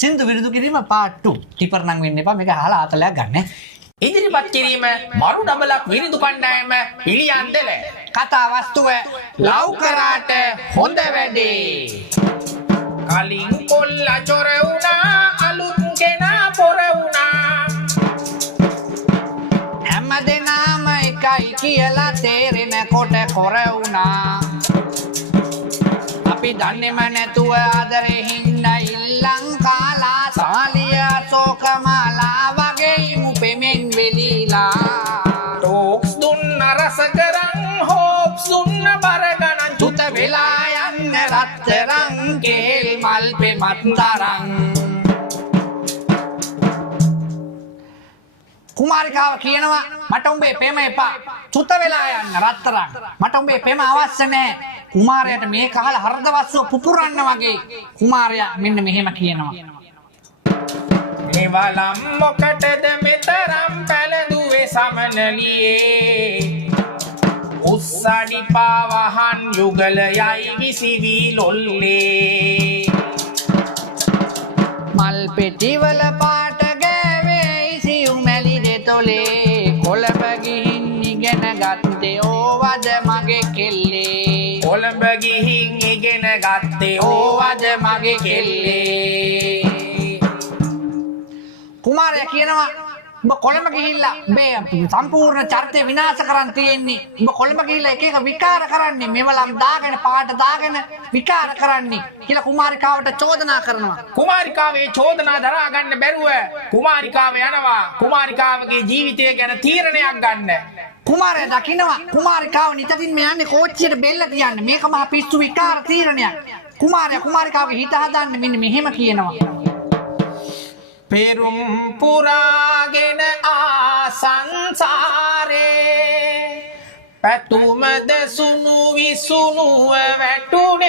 සින්දු විරුදු කිරීම part 2. Tipper නම් වෙන්න එපා. මේක අහලා ආතලයක් ගන්න. ඉදිරිපත් කිරීම මරු ඩබලක් විරිදු කණ්ඩායම පිළියන්දල. කතා වස්තුව ලව් කරාට හොඳ වැඩේ. කලින් කොල්ලා චොර වුණා අලුත් කෙනා පොර වුණා. හැමදෙනාම එකයි කියලා තේරෙනකොට කොර වුණා. අපි දන්නේම නැතුව ආදරේ හින්දා ඉල්ලං කාලා සාලිය සෝකමාලා වගේ මුපෙමෙන් වෙලිලා. ටෝක්ස් දුන්න රස කරන් හෝප්ස් දුන්න බර ගණන් චුත වෙලා යන්න රත්තරන් කේල් මල් පෙමත් තරං. කුමාරිකාව කියනවා මට උඹේ පෙම එපා. චුත වෙලා යන්න රත්තරන්. මට උඹේ පෙම අවශ්‍ය නැහැ. කුමාරයාට මේ කහලා හර්ධවස්සව පුපුරන්න වගේ කුමාරයා මෙන්න මෙහෙම කියනවා. නිවලම් මොකටද මෙතරම් පැලඳුවේ සමනලියේ. උස්සඩි පාවහන් යුගලයයි විසිවි ලොල්ලේ. මල් පෙටිවල පාට ගෑවේ ඉසියු මැලි දෙතොලේ. කොළඹ ගිහින් ඉගෙන ගත්තේ ඕවද මගේ කෙල්ලේ. කොළඹ ගිහින් ඉගෙන ගත්තේ ඕවද මගේ කෙල්ලේ. කුමාරයා කියනවා උඹ කොළඹ ගිහිල්ලා මේ සම්පූර්ණ චරිතය විනාශ කරන් තියෙන්නේ. උඹ කොළඹ ගිහිල්ලා එක එක විකාර කරන්නේ. මෙවලම් දාගෙන පාට දාගෙන විකාර කරන්නේ කියලා කුමාරිකාවට චෝදනා කරනවා. කුමාරිකාවේ චෝදනා දරා ගන්න බැරුව කුමාරිකාව යනවා කුමාරිකාවගේ ජීවිතය ගැන තීරණයක් ගන්න. කුමාරයා දකිනවා කුමාරිකාව නිතින් මේ යන්නේ කෝච්චියට බෙල්ල තියන්න. මේක මහා පිස්සු විකාර තීරණයක්. කුමාරයා කුමාරිකාවගේ හිත හදන්න මෙන්න මෙහෙම කියනවා. පෙරුම් පුරාගෙන ආසංසාරේ පැතුමද සුණු විසුණුව වැටුන